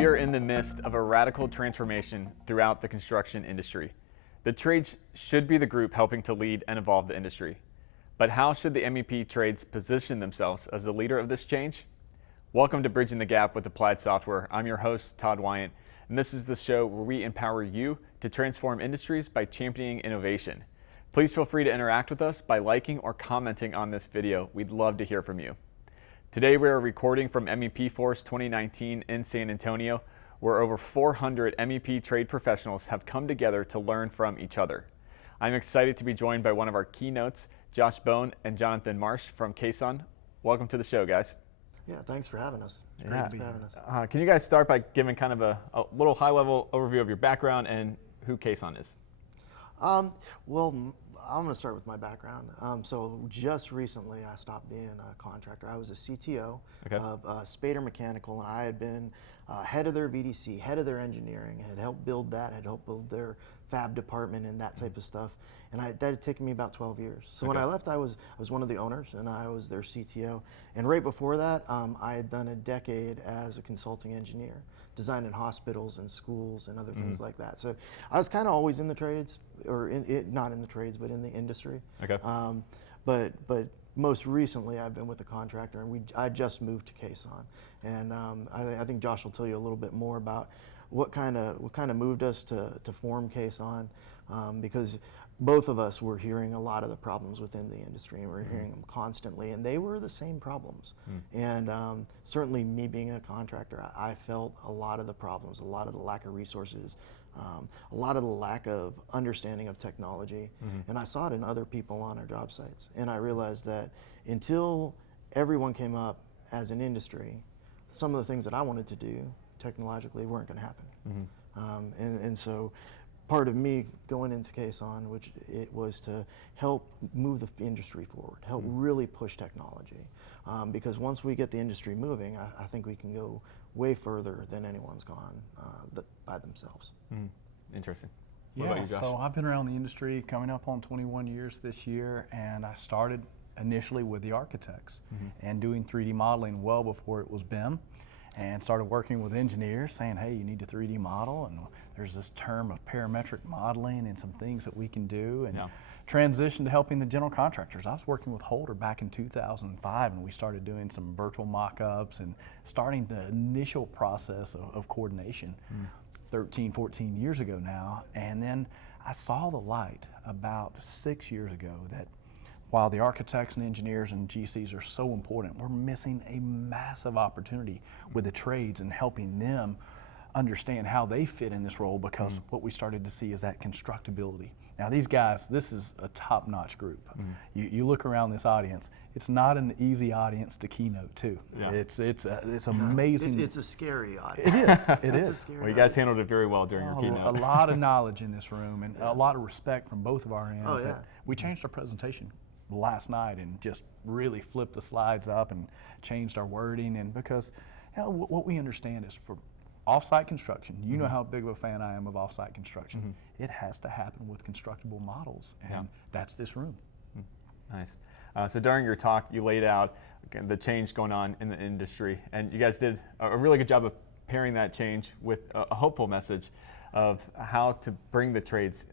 We are in the midst of a radical transformation throughout the construction industry. The trades should be the group helping to lead and evolve the industry. But how should the MEP trades position themselves as the leader of this change? Welcome to Bridging the Gap with Applied Software. I'm your host, Todd Weyandt, and this is the show where we empower you to transform industries by championing innovation. Please feel free to interact with us by liking or commenting on this video. We'd love to hear from you. Today we are recording from MEP Force 2019 in San Antonio, where over 400 MEP trade professionals have come together to learn from each other. I'm excited to be joined by one of our keynotes, Bone and Jonathan Marsh from Caisson. Welcome to the show, guys. Yeah, thanks for having us. Great to be having us. Can you guys start by giving kind of a little high-level overview of your background and who Caisson is? Well, I'm going to start with my background. So just recently, I stopped being a contractor. I was a CTO of Spader Mechanical, and I had been head of their VDC, head of their engineering, had helped build that, had helped build their fab department and that type of stuff. And that had taken me about 12 years. So when I left, I was one of the owners, and I was their CTO. And right before that, I had done a decade as a consulting engineer, designing hospitals and schools and other things like that. So I was kind of always in the trades, or not in the trades, but in the industry. Okay. But most recently, I've been with a contractor, and I just moved to Caisson. And I think Josh will tell you a little bit more about what kind of moved us to form Caisson, because both of us were hearing a lot of the problems within the industry, and we're hearing them constantly, and they were the same problems. And certainly me being a contractor, I felt a lot of the problems, a lot of the lack of resources, a lot of the lack of understanding of technology, and I saw it in other people on our job sites. And I realized that until everyone came up as an industry, some of the things that I wanted to do technologically weren't going to happen. And so part of me going into Caisson, which it was to help move the industry forward, help really push technology. Because once we get the industry moving, I think we can go way further than anyone's gone by themselves. Interesting. What about you, Josh? So I've been around the industry coming up on 21 years this year, and I started initially with the architects and doing 3D modeling well before it was BIM. And started working with engineers saying, hey, you need to 3D model, and there's this term of parametric modeling and some things that we can do, and transitioned to helping the general contractors. I was working with Holder back in 2005, and we started doing some virtual mock-ups and starting the initial process of coordination 13, 14 years ago now. And then I saw the light about 6 years ago that while the architects and engineers and GCs are so important, we're missing a massive opportunity with the trades and helping them understand how they fit in this role, because what we started to see is that constructability. Now these guys, this is a top-notch group. You look around this audience, it's not an easy audience to keynote to. It's amazing. It's a scary audience. It is, it is. A scary Well, you guys handled it very well during your keynote. A lot of knowledge in this room, and a lot of respect from both of our ends. We changed our presentation last night and just really flipped the slides up and changed our wording, and because what we understand is for off-site construction, you know how big of a fan I am of off-site construction. It has to happen with constructible models, and that's this room. Nice. So during your talk, you laid out the change going on in the industry, and you guys did a really good job of pairing that change with a hopeful message of how to bring the trades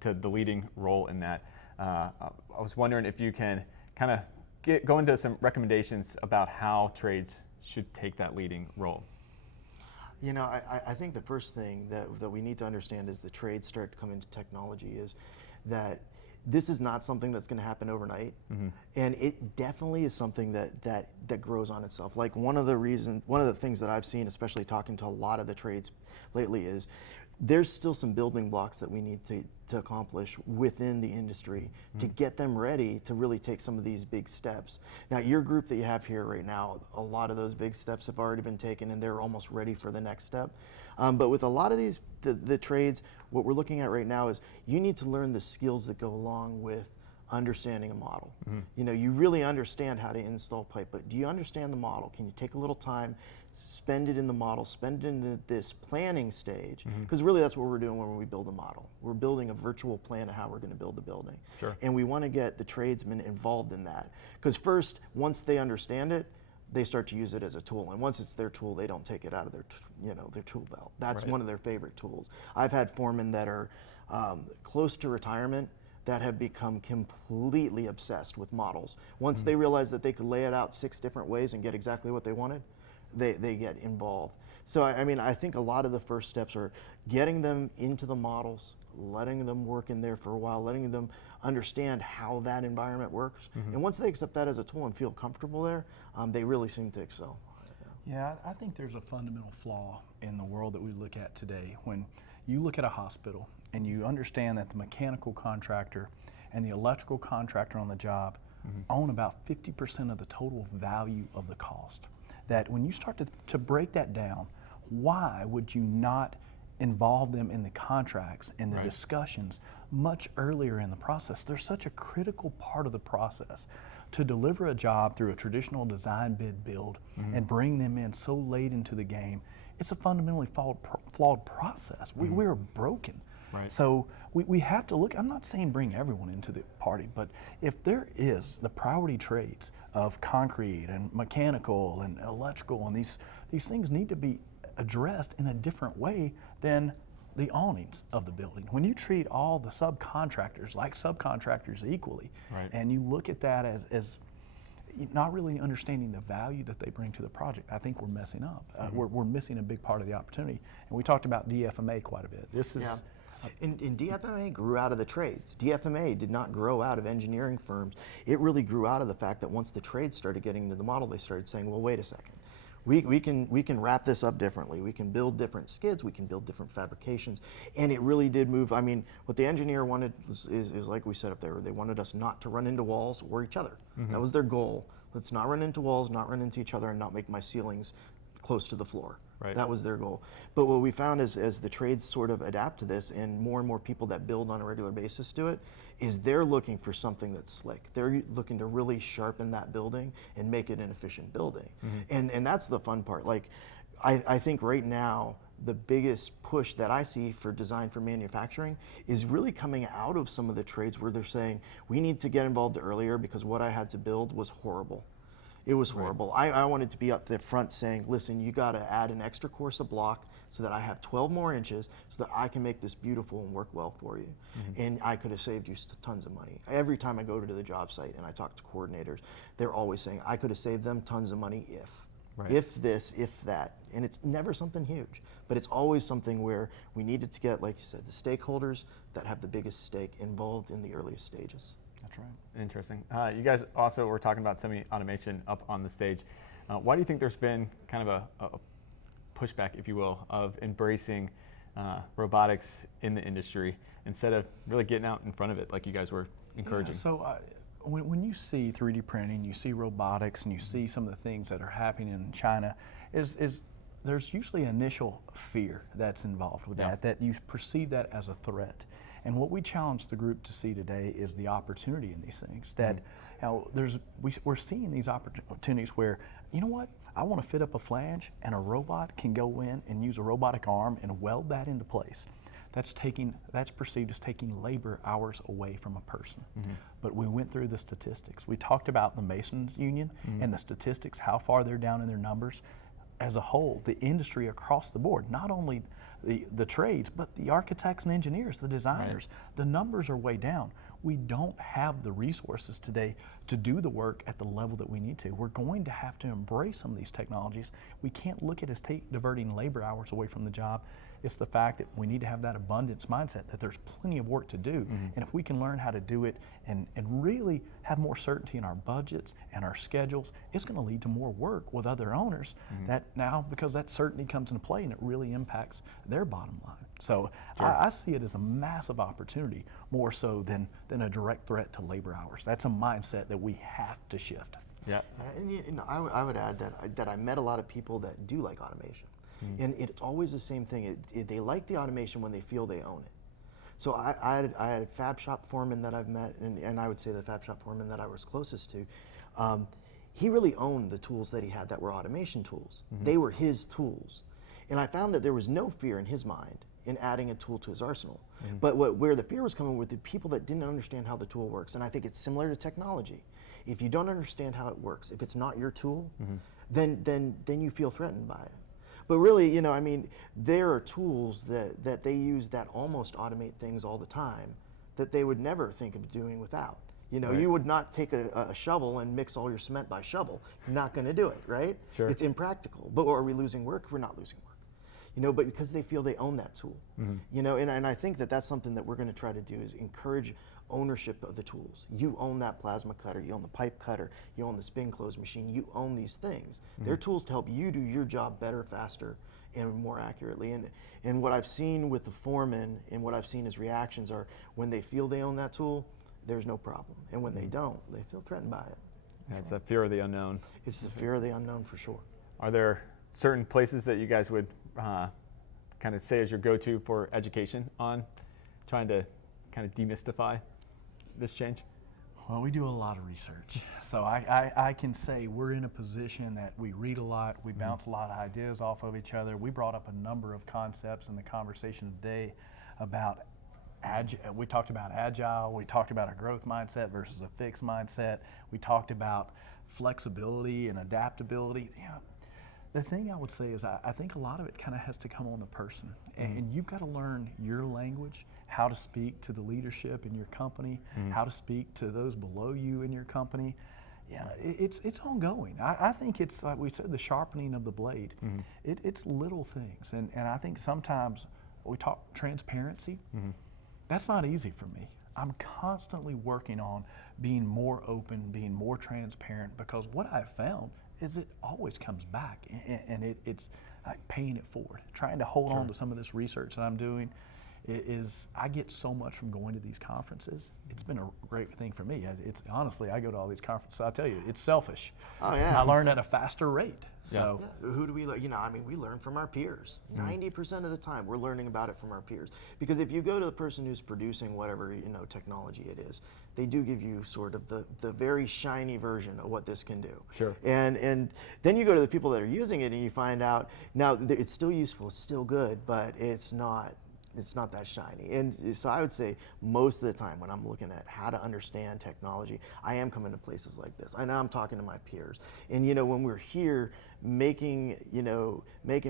to the leading role in that. I was wondering if you can kind of go into some recommendations about how trades should take that leading role. You know, I think the first thing that we need to understand as the trades start to come into technology is that this is not something that's going to happen overnight, and it definitely is something that grows on itself. Like one of the things that I've seen, especially talking to a lot of the trades lately, is there's still some building blocks that we need to accomplish within the industry to get them ready to really take some of these big steps. Now, your group that you have here right now, a lot of those big steps have already been taken, and they're almost ready for the next step. But with a lot of these, the trades, what we're looking at right now is you need to learn the skills that go along with understanding a model. You know, you really understand how to install pipe, but do you understand the model? Can you take a little time, spend it in the model, spend it in this planning stage? Because really that's what we're doing when we build a model. We're building a virtual plan of how we're going to build the building. And we want to get the tradesmen involved in that. Because first, once they understand it, they start to use it as a tool. And once it's their tool, they don't take it out of their, their tool belt. That's one of their favorite tools. I've had foremen that are close to retirement that have become completely obsessed with models. Once they realize that they could lay it out 6 different ways and get exactly what they wanted, they get involved. So I think a lot of the first steps are getting them into the models, letting them work in there for a while, letting them understand how that environment works. And once they accept that as a tool and feel comfortable there, they really seem to excel. Yeah, I think there's a fundamental flaw in the world that we look at today. When you look at a hospital and you understand that the mechanical contractor and the electrical contractor on the job own about 50% of the total value of the cost. That when you start to break that down, why would you not involve them in the contracts and the discussions much earlier in the process? They're such a critical part of the process. To deliver a job through a traditional design bid build and bring them in so late into the game, it's a fundamentally flawed process. We are broken. So we have to look, I'm not saying bring everyone into the party, but if there is the priority trades of concrete and mechanical and electrical, and these things need to be addressed in a different way than the awnings of the building. When you treat all the subcontractors like subcontractors equally, and you look at that as not really understanding the value that they bring to the project, I think we're messing up. We're missing a big part of the opportunity. And we talked about DFMA quite a bit. This is And DFMA grew out of the trades. DFMA did not grow out of engineering firms. It really grew out of the fact that once the trades started getting into the model, they started saying, well, wait a second. We can wrap this up differently. We can build different skids. We can build different fabrications. And it really did move. What the engineer wanted is like we said up there, they wanted us not to run into walls or each other. That was their goal. Let's not run into walls, not run into each other, and not make my ceilings close to the floor. That was their goal. But what we found is as the trades sort of adapt to this and more people that build on a regular basis do it, is they're looking for something that's slick. They're looking to really sharpen that building and make it an efficient building. And that's the fun part. Like, I think right now, the biggest push that I see for design for manufacturing is really coming out of some of the trades where they're saying, we need to get involved earlier because what I had to build was horrible. It was horrible. I wanted to be up the front saying, listen, you got to add an extra course of block so that I have 12 more inches so that I can make this beautiful and work well for you. And I could have saved you tons of money. Every time I go to the job site and I talk to coordinators, they're always saying, I could have saved them tons of money if this, if that. And it's never something huge, but it's always something where we needed to get, like you said, the stakeholders that have the biggest stake involved in the earliest stages. That's right. Interesting. You guys also were talking about semi-automation up on the stage. Why do you think there's been kind of a pushback, if you will, of embracing robotics in the industry instead of really getting out in front of it like you guys were encouraging? When you see 3D printing, you see robotics, and you see some of the things that are happening in China, there's usually initial fear that's involved with that you perceive that as a threat. And what we challenge the group to see today is the opportunity in these things. That we're seeing these opportunities where, you know what, I want to fit up a flange and a robot can go in and use a robotic arm and weld that into place. That's perceived as taking labor hours away from a person. But we went through the statistics. We talked about the Masons Union and the statistics, how far they're down in their numbers. As a whole, the industry across the board, not only the trades, but the architects and engineers, the designers, the numbers are way down. We don't have the resources today to do the work at the level that we need to. We're going to have to embrace some of these technologies. We can't look at it as diverting labor hours away from the job. It's the fact that we need to have that abundance mindset, that there's plenty of work to do. And if we can learn how to do it and really have more certainty in our budgets and our schedules, it's going to lead to more work with other owners that now, because that certainty comes into play and it really impacts their bottom line. So I see it as a massive opportunity, more so than a direct threat to labor hours. That's a mindset that we have to shift. And I would add that I met a lot of people that do like automation. And it's always the same thing. They like the automation when they feel they own it. So I had a fab shop foreman that I've met, and I would say the fab shop foreman that I was closest to, he really owned the tools that he had that were automation tools. They were his tools. And I found that there was no fear in his mind in adding a tool to his arsenal. But where the fear was coming with the people that didn't understand how the tool works. And I think it's similar to technology. If you don't understand how it works, if it's not your tool, then you feel threatened by it. But really, I mean, there are tools that they use that almost automate things all the time that they would never think of doing without. Right. You would not take a shovel and mix all your cement by shovel. You're not going to do it, right? Sure. It's impractical. But are we losing work? We're not losing work. But because they feel they own that tool. And I think that's something that we're going to try to do is encourage ownership of the tools. You own that plasma cutter, you own the pipe cutter, you own the spin close machine, you own these things. They're tools to help you do your job better, faster, and more accurately. And what I've seen with the foreman and what I've seen as reactions are when they feel they own that tool, there's no problem. And when they don't, they feel threatened by it. Yeah, it's that fear of the unknown. It's the fear of the unknown for sure. Are there certain places that you guys would kind of say as your go-to for education on trying to kind of demystify this change? Well, we do a lot of research. So I can say we're in a position that we read a lot, we bounce a lot of ideas off of each other. We brought up a number of concepts in the conversation today about we talked about agile, we talked about a growth mindset versus a fixed mindset. We talked about flexibility and adaptability. The thing I would say is I think a lot of it kind of has to come on the person. And you've got to learn your language, how to speak to the leadership in your company, how to speak to those below you in your company. Yeah, it's ongoing. I think it's, like we said, the sharpening of the blade. It's little things. And I think sometimes we talk transparency. That's not easy for me. I'm constantly working on being more open, being more transparent, because what I've found is it always comes back, and it's like paying it forward. Trying to hold on to some of this research that I'm doing is I get so much from going to these conferences. It's been a great thing for me. It's honestly, I go to all these conferences. I tell you, it's selfish. Oh yeah. I learn at a faster rate. So who do we learn? I mean, we learn from our peers. 90% of the time, we're learning about it from our peers. Because if you go to the person who's producing whatever technology it is, they do give you sort of the very shiny version of what this can do. Sure. And then you go to the people that are using it, and you find out now it's still useful, it's still good, but it's not that shiny. And so I would say most of the time when I'm looking at how to understand technology, I am coming to places like this. I know I'm talking to my peers. And when we're here making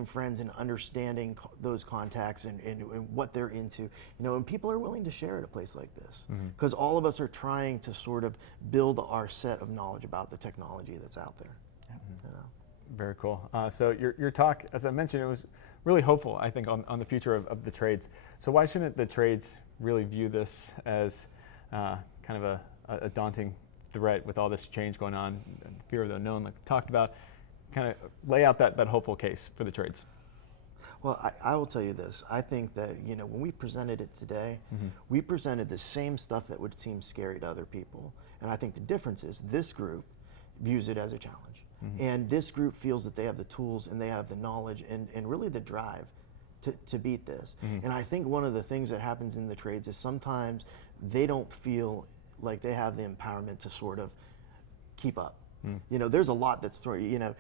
friends and understanding those contacts and what they're into, and people are willing to share at a place like this. Because all of us are trying to sort of build our set of knowledge about the technology that's out there. Very cool. So your talk, as I mentioned, it was really hopeful, I think, on the future of the trades. So why shouldn't the trades really view this as kind of a daunting threat with all this change going on, fear of the unknown, like we talked about, kind of lay out that hopeful case for the trades? Well, I will tell you this. I think that, when we presented it today, we presented the same stuff that would seem scary to other people. And I think the difference is this group views it as a challenge. And this group feels that they have the tools and they have the knowledge and really the drive to beat this. And I think one of the things that happens in the trades is sometimes they don't feel like they have the empowerment to sort of keep up. There's a lot that's thrown,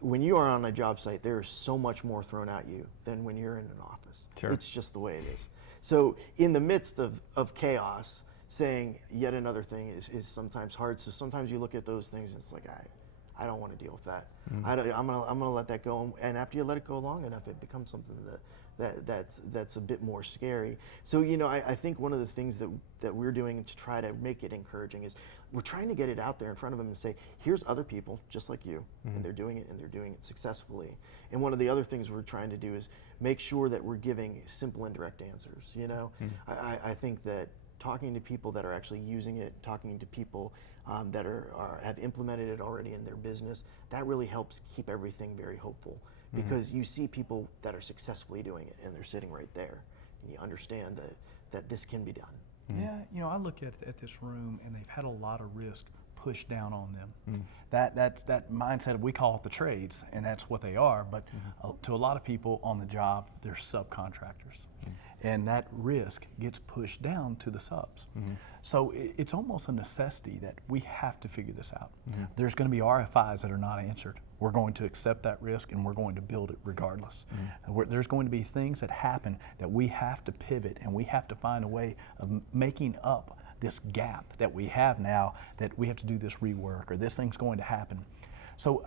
when you are on a job site, there is so much more thrown at you than when you're in an office. Sure. It's just the way it is. So in the midst of chaos, saying yet another thing is sometimes hard. So sometimes you look at those things and it's like, I don't want to deal with that. I'm gonna let that go. And after you let it go long enough, it becomes something that's a bit more scary. So I think one of the things that we're doing to try to make it encouraging is we're trying to get it out there in front of them and say, here's other people just like you, and they're doing it successfully. And one of the other things we're trying to do is make sure that we're giving simple and direct answers. I think that talking to people that are actually using it, talking to people that have implemented it already in their business, that really helps keep everything very hopeful. Because you see people that are successfully doing it, and they're sitting right there, and you understand that this can be done. Yeah, I look at this room, and they've had a lot of risk pushed down on them. That's that mindset we call it the trades, and that's what they are. But to a lot of people on the job, they're subcontractors. And that risk gets pushed down to the subs. So it's almost a necessity that we have to figure this out. There's going to be RFIs that are not answered. We're going to accept that risk and we're going to build it regardless. There's going to be things that happen that we have to pivot, and we have to find a way of making up this gap that we have now, that we have to do this rework or this thing's going to happen. So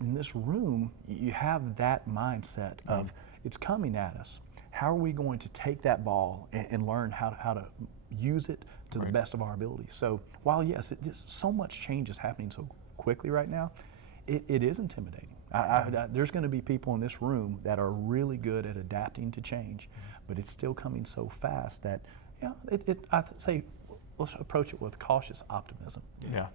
in this room, you have that mindset of it's coming at us. How are we going to take that ball and learn how to use it to the best of our ability? So while yes, so much change is happening so quickly right now, it is intimidating. There's going to be people in this room that are really good at adapting to change, but it's still coming so fast that I'd say let's approach it with cautious optimism. Yeah.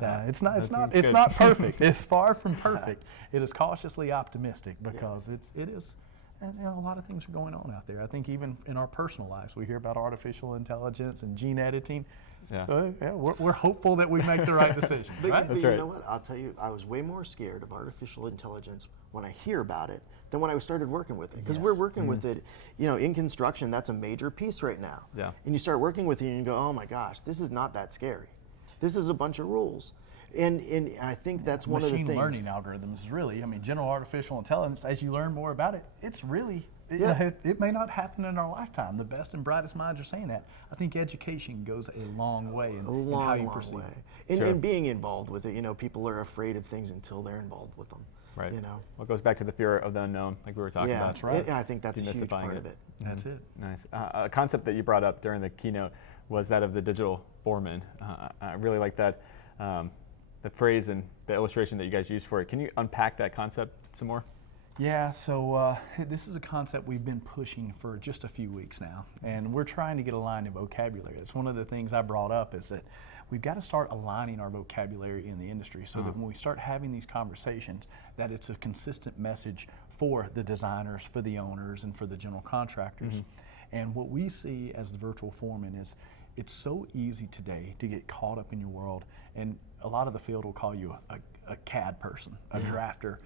It's not perfect. It's far from perfect. It is cautiously optimistic because it is, and a lot of things are going on out there. I think even in our personal lives, we hear about artificial intelligence and gene editing. We're hopeful that we make the right decision. Right? But you know what? I'll tell you, I was way more scared of artificial intelligence when I hear about it than when I started working with it. Because we're working with it, in construction, that's a major piece right now. Yeah. And you start working with it and you go, oh my gosh, this is not that scary. This is a bunch of rules. And I think that's one of the things. Machine learning algorithms is really, general artificial intelligence, as you learn more about it, it's really, it may not happen in our lifetime. The best and brightest minds are saying that. I think education goes a long way in how you perceive it. And being involved with it, people are afraid of things until they're involved with them. Right. Well, it goes back to the fear of the unknown, like we were talking about. That's right. I think that's a huge part of it. That's it. Nice. A concept that you brought up during the keynote was that of the digital foreman. I really like that, the phrase and the illustration that you guys used for it. Can you unpack that concept some more? Yeah, so this is a concept we've been pushing for just a few weeks now, and we're trying to get aligned in vocabulary. It's one of the things I brought up is that we've got to start aligning our vocabulary in the industry so that when we start having these conversations, that it's a consistent message for the designers, for the owners, and for the general contractors. And what we see as the virtual foreman is it's so easy today to get caught up in your world, and a lot of the field will call you a CAD person, a drafter,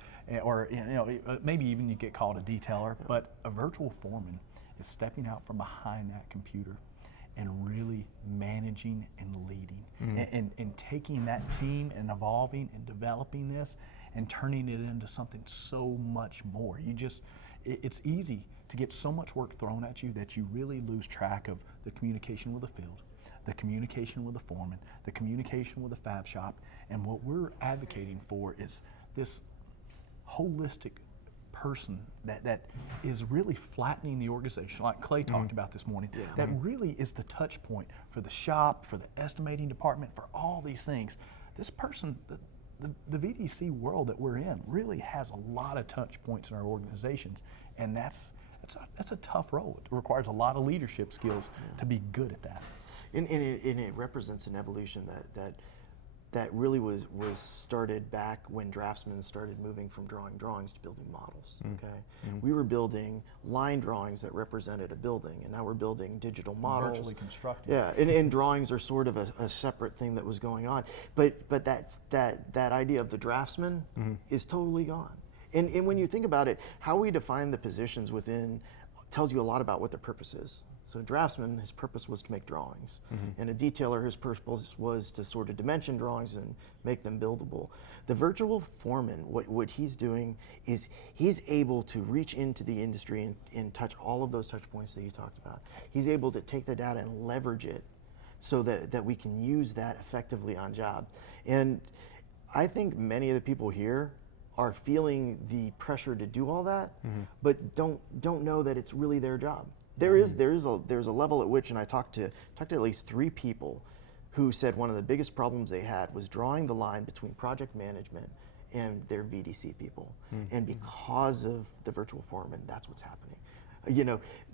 or maybe even you get called a detailer, but a virtual foreman is stepping out from behind that computer and really managing and leading and taking that team and evolving and developing this and turning it into something so much more. It's easy to get so much work thrown at you that you really lose track of the communication with the field, the communication with the foreman, the communication with the fab shop. And what we're advocating for is this holistic person that is really flattening the organization, like Clay talked about this morning, that really is the touch point for the shop, for the estimating department, for all these things. This person, the VDC world that we're in really has a lot of touch points in our organizations, and that's a tough role. It requires a lot of leadership skills to be good at that. And it represents an evolution that really was started back when draftsmen started moving from drawing drawings to building models. We were building line drawings that represented a building, and now we're building digital models. Virtually constructed. Yeah, and drawings are sort of a separate thing that was going on. But that idea of the draftsman is totally gone. And when you think about it, how we define the positions within tells you a lot about what their purpose is. So a draftsman, his purpose was to make drawings. And a detailer, his purpose was to sort of dimension drawings and make them buildable. The virtual foreman, what he's doing is he's able to reach into the industry and touch all of those touch points that you talked about. He's able to take the data and leverage it so that we can use that effectively on job. And I think many of the people here are feeling the pressure to do all that, but don't know that it's really their job. There's a level at which, and I talked to at least 3 people who said one of the biggest problems they had was drawing the line between project management and their VDC people. And because of the virtual foreman, that's what's happening.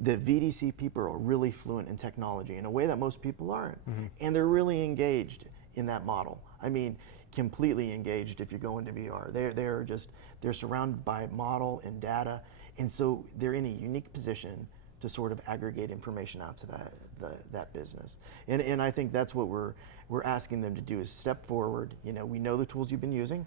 The VDC people are really fluent in technology in a way that most people aren't. And they're really engaged in that model. I mean, completely engaged if you go into VR. They're surrounded by model and data. And so they're in a unique position to sort of aggregate information out to that business. And I think that's what we're asking them to do is step forward. We know the tools you've been using.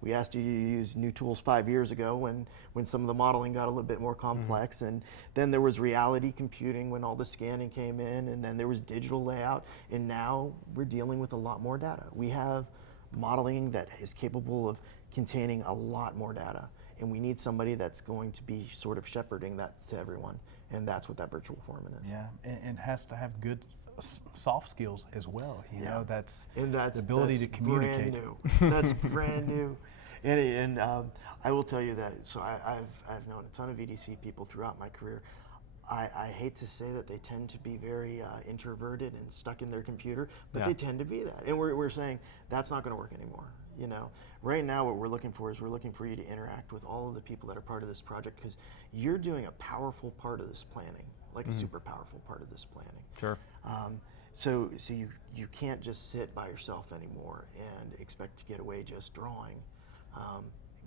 We asked you to use new tools 5 years ago when some of the modeling got a little bit more complex, and then there was reality computing when all the scanning came in, and then there was digital layout, and now we're dealing with a lot more data. We have modeling that is capable of containing a lot more data, and we need somebody that's going to be sort of shepherding that to everyone. And that's what that virtual foreman is. Yeah, and has to have good soft skills as well. That's the ability to communicate. Brand new. That's brand new. And I will tell you that, so I've known a ton of EDC people throughout my career. I hate to say that they tend to be very introverted and stuck in their computer, but they tend to be that. And we're saying that's not going to work anymore. You know, right now what we're looking for is we're looking for you to interact with all of the people that are part of this project, because you're doing a powerful part of this planning, like a super powerful part of this planning. Sure. So you can't just sit by yourself anymore and expect to get away just drawing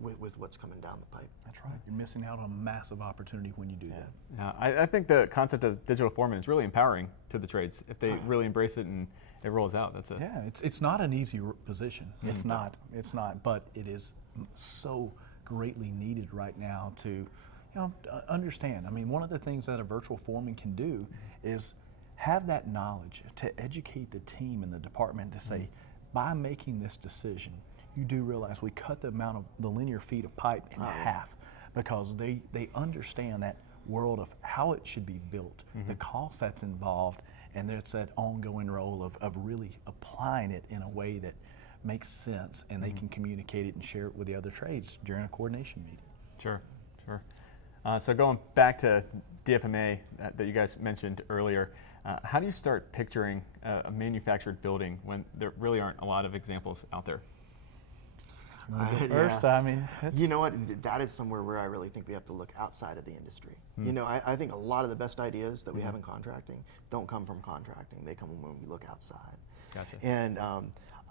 with what's coming down the pipe. That's right. You're missing out on a massive opportunity when you do that. Yeah, I think the concept of digital foreman is really empowering to the trades if they really embrace it and it rolls out. That's it. Yeah, it's not an easy position. It's not. It's not. But it is so greatly needed right now to, understand. I mean, one of the things that a virtual foreman can do is have that knowledge to educate the team and the department to say, by making this decision, you do realize we cut the linear feet of pipe in half, because they understand that world of how it should be built, the cost that's involved, and it's that ongoing role of really applying it in a way that makes sense, and they can communicate it and share it with the other trades during a coordination meeting. Sure. So going back to DFMA that you guys mentioned earlier, how do you start picturing a manufactured building when there really aren't a lot of examples out there? First, I mean, you know what? That is somewhere where I really think we have to look outside of the industry. You know, I think a lot of the best ideas that we have in contracting don't come from contracting. They come when we look outside. Gotcha. And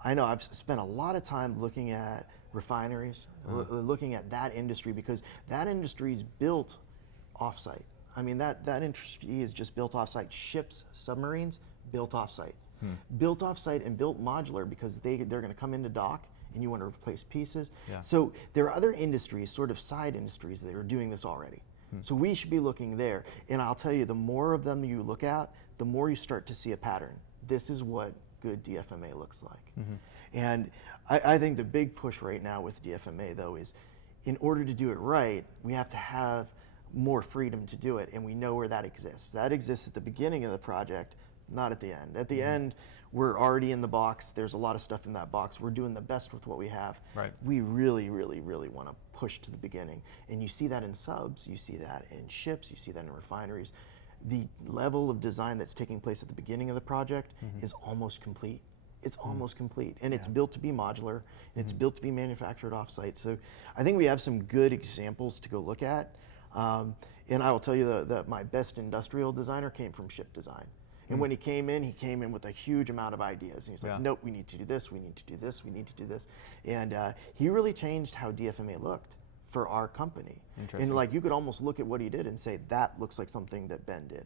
I know I've spent a lot of time looking at refineries, looking at that industry, because that industry is built offsite. I mean, that industry is just built offsite. Ships, submarines, built offsite. Built offsite and built modular, because they're going to come into dock and you want to replace pieces. Yeah. So there are other industries, sort of side industries, that are doing this already. So we should be looking there. And I'll tell you, the more of them you look at, the more you start to see a pattern. This is what good DFMA looks like. And I think the big push right now with DFMA, though, is in order to do it right, we have to have more freedom to do it, and we know where that exists. That exists at the beginning of the project, not at the end. At the end, we're already in the box. There's a lot of stuff in that box. We're doing the best with what we have. Right. We really, really, really want to push to the beginning. And you see that in subs, you see that in ships, you see that in refineries. The level of design that's taking place at the beginning of the project is almost complete. It's almost complete. And it's built to be modular, and it's built to be manufactured offsite. So I think we have some good examples to go look at. And I will tell you that my best industrial designer came from ship design. And when he came in with a huge amount of ideas. And he's like, nope, we need to do this, we need to do this, we need to do this. And he really changed how DFMA looked for our company. And like, you could almost look at what he did and say, that looks like something that Ben did,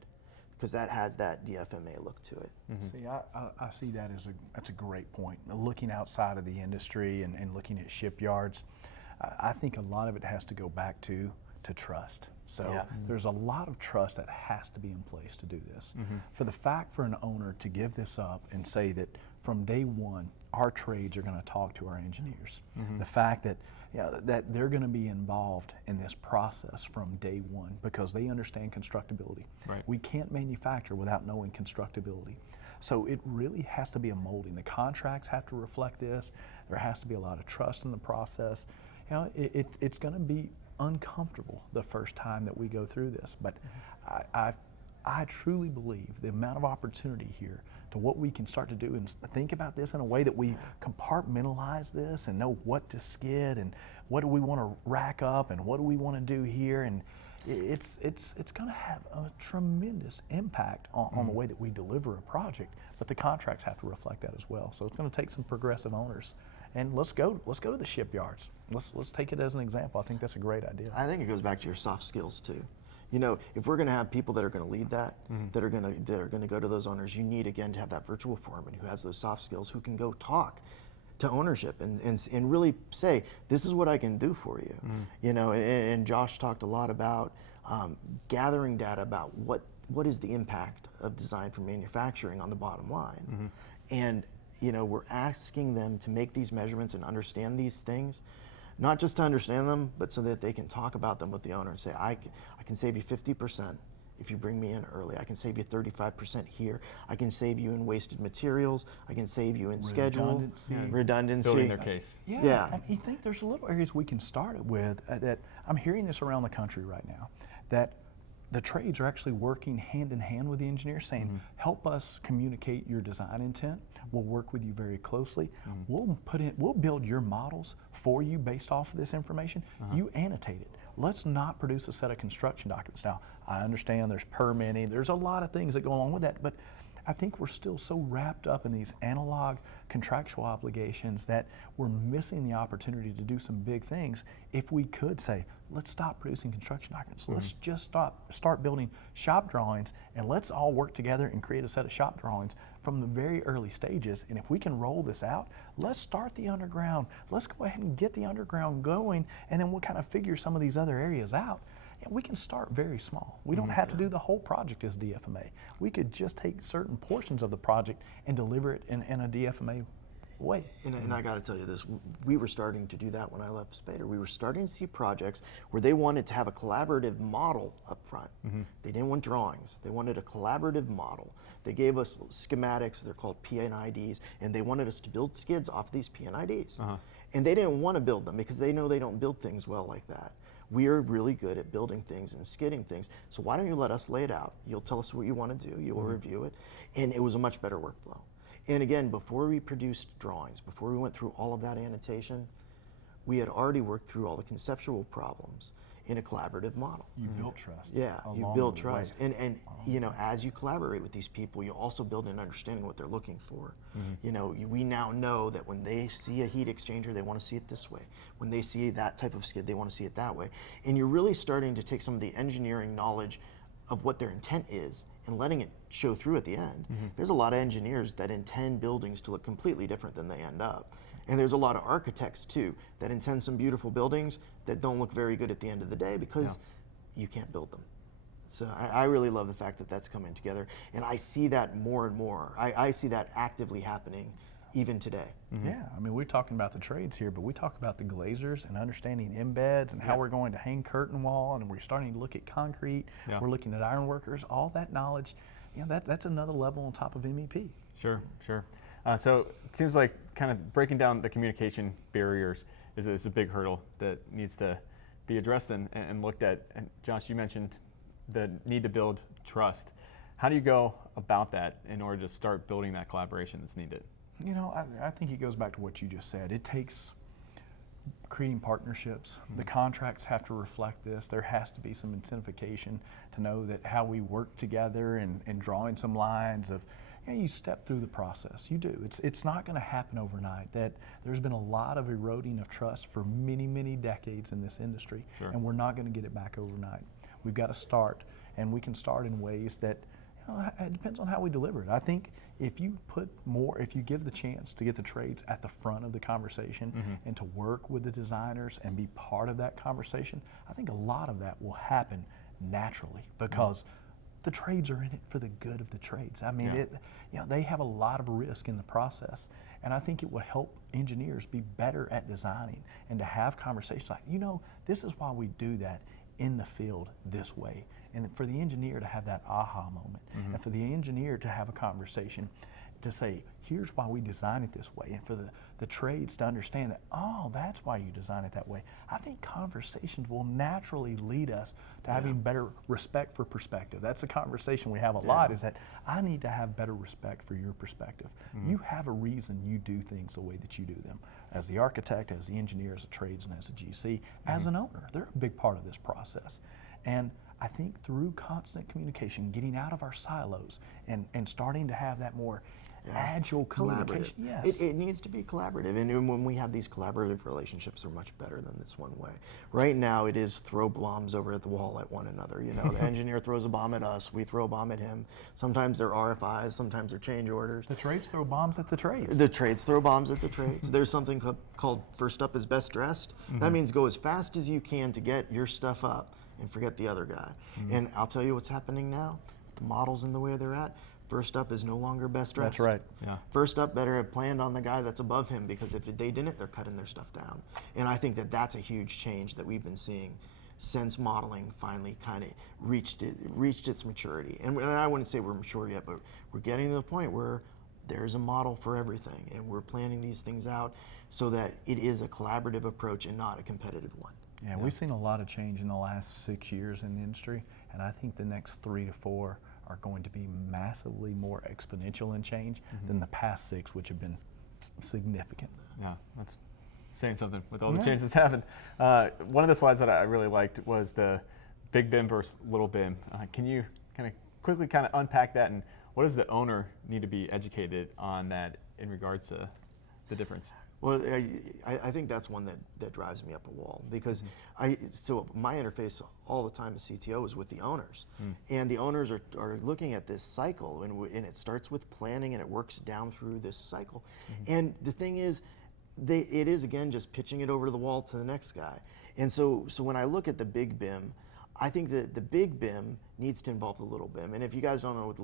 because that has that DFMA look to it. See, I see that as that's a great point. Looking outside of the industry and looking at shipyards, I think a lot of it has to go back to trust. So there's a lot of trust that has to be in place to do this. For the fact for an owner to give this up and say that from day one, our trades are going to talk to our engineers. The fact that that they're going to be involved in this process from day one, because they understand constructability. Right. We can't manufacture without knowing constructability. So it really has to be a molding. The contracts have to reflect this. There has to be a lot of trust in the process. It's going to be uncomfortable the first time that we go through this, but I truly believe the amount of opportunity here to what we can start to do and think about this in a way that we compartmentalize this and know what to skid and what do we want to rack up and what do we want to do here, and it's going to have a tremendous impact on the way that we deliver a project, but the contracts have to reflect that as well. So it's going to take some progressive owners. And let's go to the shipyards. Let's take it as an example. I think that's a great idea. I think it goes back to your soft skills too. You know, if we're going to have people that are going to lead that, that are going to go to those owners, you need again to have that virtual foreman who has those soft skills, who can go talk to ownership and really say, this is what I can do for you. You know, and Josh talked a lot about gathering data about what is the impact of design for manufacturing on the bottom line, and you know, we're asking them to make these measurements and understand these things, not just to understand them, but so that they can talk about them with the owner and say, I can save you 50% if you bring me in early. I can save you 35% here. I can save you in wasted materials. I can save you in schedule. Redundancy. Building their case. Yeah. And you think there's little areas we can start it with that I'm hearing this around the country right now, that the trades are actually working hand in hand with the engineers, saying, help us communicate your design intent. We'll work with you very closely. We'll build your models for you based off of this information. You annotate it. Let's not produce a set of construction documents. Now, I understand there's permitting, there's a lot of things that go along with that, but I think we're still so wrapped up in these analog contractual obligations that we're missing the opportunity to do some big things. If we could say, let's stop producing construction documents, let's just start building shop drawings, and let's all work together and create a set of shop drawings from the very early stages. And if we can roll this out, let's start the underground. Let's go ahead and get the underground going, and then we'll kind of figure some of these other areas out. We can start very small. We don't have to do the whole project as DFMA. We could just take certain portions of the project and deliver it in a DFMA way. And I got to tell you this, we were starting to do that when I left Spader. We were starting to see projects where they wanted to have a collaborative model up front. They didn't want drawings. They wanted a collaborative model. They gave us schematics, they're called PNIDs, and they wanted us to build skids off these PNIDs. And they didn't want to build them because they know they don't build things well like that. We are really good at building things and skidding things, so why don't you let us lay it out? You'll tell us what you want to do, you'll review it, and it was a much better workflow. And again, before we produced drawings, before we went through all of that annotation, we had already worked through all the conceptual problems in a collaborative model. You build trust. Yeah, you build trust. And you know, as you collaborate with these people, you also build an understanding of what they're looking for. You know, we now know that when they see a heat exchanger, they want to see it this way. When they see that type of skid, they want to see it that way. And you're really starting to take some of the engineering knowledge of what their intent is and letting it show through at the end. There's a lot of engineers that intend buildings to look completely different than they end up. And there's a lot of architects too that intend some beautiful buildings that don't look very good at the end of the day because you can't build them. So I really love the fact that that's coming together, and I see that more and more. I see that actively happening even today. Yeah, I mean, we're talking about the trades here, but we talk about the glazers and understanding embeds and how we're going to hang curtain wall, and we're starting to look at concrete. We're looking at iron workers, all that knowledge. You know, that's another level on top of MEP. Sure. So it seems like kind of breaking down the communication barriers is a big hurdle that needs to be addressed and looked at. And Josh, you mentioned the need to build trust. How do you go about that in order to start building that collaboration that's needed? You know, I think it goes back to what you just said. It takes creating partnerships. The contracts have to reflect this. There has to be some incentivization to know that how we work together and drawing some lines of, you know, you step through the process. You do. It's not going to happen overnight. That there's been a lot of eroding of trust for many, many decades in this industry, and we're not going to get it back overnight. We've got to start, and we can start in ways that, you know, it depends on how we deliver it. I think if you give the chance to get the trades at the front of the conversation and to work with the designers and be part of that conversation, I think a lot of that will happen naturally because the trades are in it for the good of the trades. I mean, you know, they have a lot of risk in the process, and I think it will help engineers be better at designing and to have conversations like, you know, this is why we do that in the field this way. And for the engineer to have that aha moment, and for the engineer to have a conversation to say, here's why we design it this way, and for the trades to understand that, oh, that's why you design it that way. I think conversations will naturally lead us to having better respect for perspective. That's a conversation we have a lot, is that I need to have better respect for your perspective. You have a reason you do things the way that you do them. As the architect, as the engineer, as a tradesman, as a GC, as an owner, they're a big part of this process. And I think through constant communication, getting out of our silos and starting to have that more agile communication. Yes. It needs to be collaborative, and when we have these collaborative relationships, they're much better than this one way. Right now, it is throw bombs over at the wall at one another. You know, the engineer throws a bomb at us, we throw a bomb at him. Sometimes they're RFIs, sometimes they're change orders. The trades throw bombs at the trades. The trades throw bombs at the trades. There's something called first up is best dressed. That means go as fast as you can to get your stuff up and forget the other guy. And I'll tell you what's happening now. The models and the way they're at, first up is no longer best dressed. That's right. Yeah. First up better have planned on the guy that's above him, because if they didn't, they're cutting their stuff down. And I think that that's a huge change that we've been seeing since modeling finally kind of reached its maturity. And I wouldn't say we're mature yet, but we're getting to the point where there's a model for everything, and we're planning these things out so that it is a collaborative approach and not a competitive one. Yeah, we've seen a lot of change in the last 6 years in the industry, and I think the next 3 to 4 are going to be massively more exponential in change than the past 6, which have been significant. Yeah, that's saying something with all the change that's happened. One of the slides that I really liked was the big BIM versus little BIM. Can you kind of quickly kind of unpack that, and what does the owner need to be educated on that in regards to the difference? Well, I think that's one that drives me up a wall, because so my interface all the time as CTO is with the owners, and the owners are looking at this cycle, and it starts with planning and it works down through this cycle. And the thing is, it is again just pitching it over the wall to the next guy. And so when I look at the big BIM, I think that the big BIM needs to involve the little BIM. And if you guys don't know what the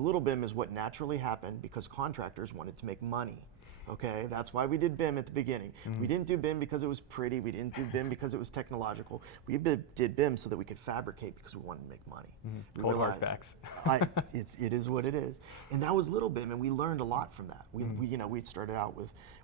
little BIM is what naturally happened because contractors wanted to make money. Okay, that's why we did BIM at the beginning. We didn't do BIM because it was pretty. We didn't do BIM because it was technological. We did BIM so that we could fabricate because we wanted to make money. Cold hard facts. It is what it is. And that was little BIM, and we learned a lot from that. We started out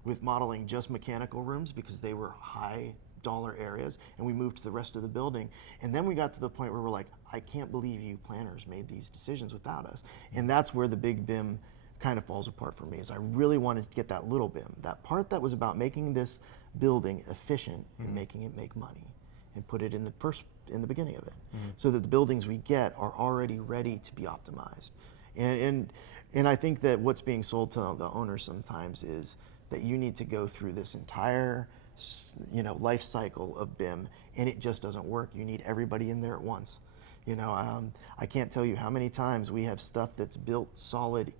with modeling just mechanical rooms because they were high dollar areas, and we moved to the rest of the building. And then we got to the point where we're like, I can't believe you planners made these decisions without us. And that's where the big BIM kind of falls apart for me, is I really wanted to get that little BIM, that part that was about making this building efficient and making it make money, and put it in the beginning of it, so that the buildings we get are already ready to be optimized. And I think that what's being sold to the owners sometimes is that you need to go through this entire life cycle of BIM, and it just doesn't work. You need everybody in there at once. I can't tell you how many times we have stuff that's built solid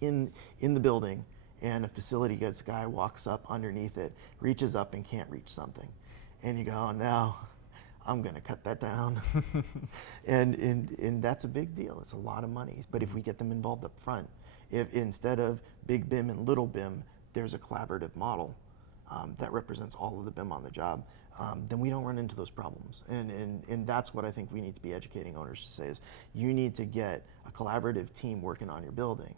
in the building, and a facility guy walks up underneath it, reaches up and can't reach something, and you go, oh no, I'm going to cut that down. and that's a big deal. It's a lot of money. But if we get them involved up front, if instead of big BIM and little BIM, there's a collaborative model that represents all of the BIM on the job, then we don't run into those problems. And that's what I think we need to be educating owners to say, is you need to get a collaborative team working on your building,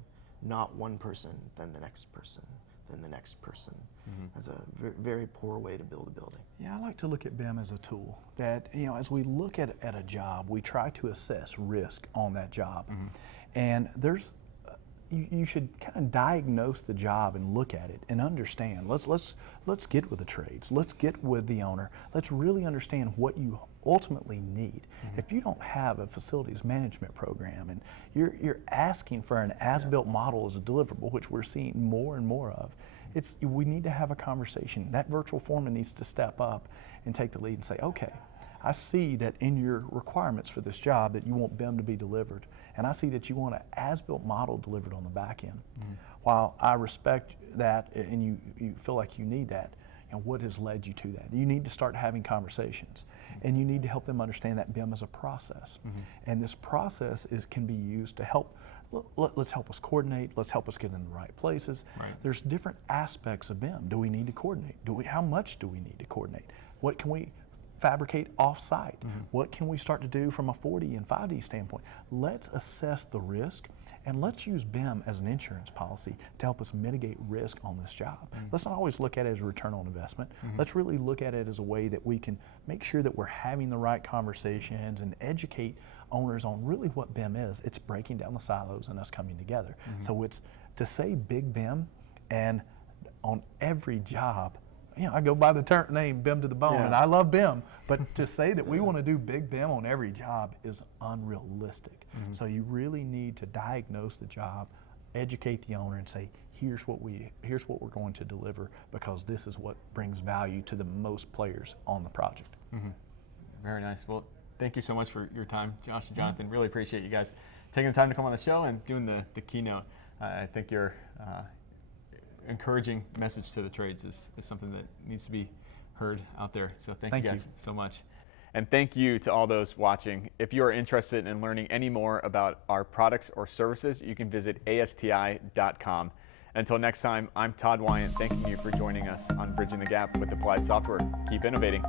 not one person, then the next person, then the next person. That's a very poor way to build a building. Yeah, I like to look at BIM as a tool that, as we look at a job, we try to assess risk on that job. And you should kind of diagnose the job and look at it and understand. Let's get with the trades. Let's get with the owner. Let's really understand what you ultimately need. If you don't have a facilities management program and you're asking for an as-built model as a deliverable, which we're seeing more and more of, we need to have a conversation. That virtual foreman needs to step up and take the lead and say, okay, I see that in your requirements for this job that you want BIM to be delivered, and I see that you want an as-built model delivered on the back end. While I respect that and you feel like you need that, what has led you to that? You need to start having conversations, and you need to help them understand that BIM is a process. And this process can be used to help. Let's help us coordinate. Let's help us get in the right places. There's different aspects of BIM. Do we need to coordinate? How much do we need to coordinate? What can we fabricate off-site? What can we start to do from a 4D and 5D standpoint? Let's assess the risk, and let's use BIM as an insurance policy to help us mitigate risk on this job. Let's not always look at it as a return on investment. Let's really look at it as a way that we can make sure that we're having the right conversations and educate owners on really what BIM is. It's breaking down the silos and us coming together. So it's to say big BIM, and on every job, I go by the name BIM to the bone, and I love BIM, but to say that we want to do big BIM on every job is unrealistic. So you really need to diagnose the job, educate the owner, and say, here's what we're going to deliver, because this is what brings value to the most players on the project. Very nice. Well, thank you so much for your time, Josh and Jonathan. Really appreciate you guys taking the time to come on the show and doing the keynote. I think your encouraging message to the trades is something that needs to be heard out there. So thank you guys so much. And thank you to all those watching. If you are interested in learning any more about our products or services, you can visit ASTI.com. Until next time, I'm Todd Weyandt, thanking you for joining us on Bridging the Gap with Applied Software. Keep innovating.